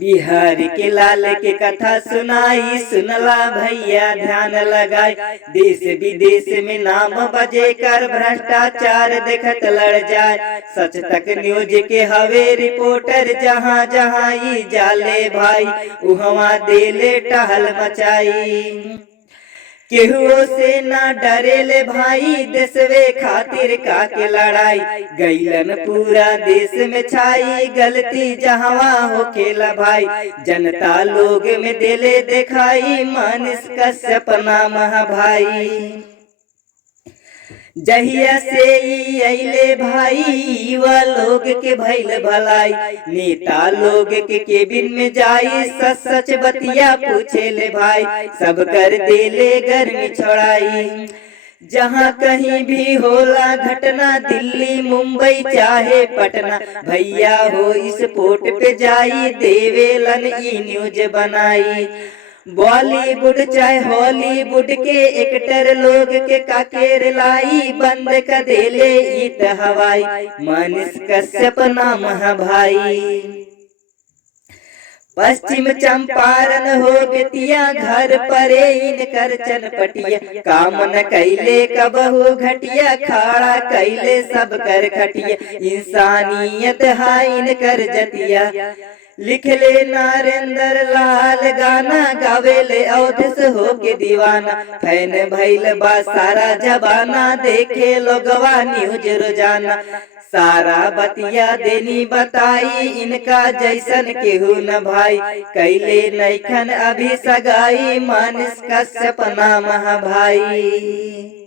बिहार के लाल के कथा सुनाई, सुनला भैया ध्यान लगाई। देश विदेश में नाम बजे कर भ्रष्टाचार देखत लड़ जाए। सच तक न्यूज के हवे रिपोर्टर, जहाँ जहाँ ई जाले भाई उहवा देले टहल मचाई। केहुओ से ना डरेले भाई, देशवे खातिर का के लड़ाई। गईलन पूरा देश में छाई, गलती जहवा होखेला भाई। जनता लोग में देले दिखाई, मानिस कश्यप नाम है भाई। जहिया से ई अइले भाई, युवा लोग के भइल भलाई। नेता लोग के केबिन में जाई, सच सच बतिया पूछेले भाई। सब कर देले गर्मी छोड़ाई। जहाँ कहीं भी होला घटना, दिल्ली मुंबई चाहे पटना, भैया हो इस पोर्ट पे जाई, देवेलन ई न्यूज बनाई। बॉलीवुड चाहे हॉलीवुड के एक्टर लोग के काकेर लाई, बंद कर देले इत हवाई। मानिस कश्यप नाम है भाई। पश्चिम चंपारण हो बेतिया, घर परे इनकर चनपटिया। काम न कैले कबहू घटिया, खाड़ा कैले सब कर खटिया। इंसानियत है इनकर जतिया। लिखले नरेंद्र लाल गाना, गावेले अवधेश हो के दीवाना। फैन भइल बा सारा जबाना, देखे लोगवा न्यूज रोजाना। सारा बतिया देनी बताई, इनका जैसन केहू न भाई। कैले नैखन अभी सगाई, मानिस कश्यप नाम है भाई।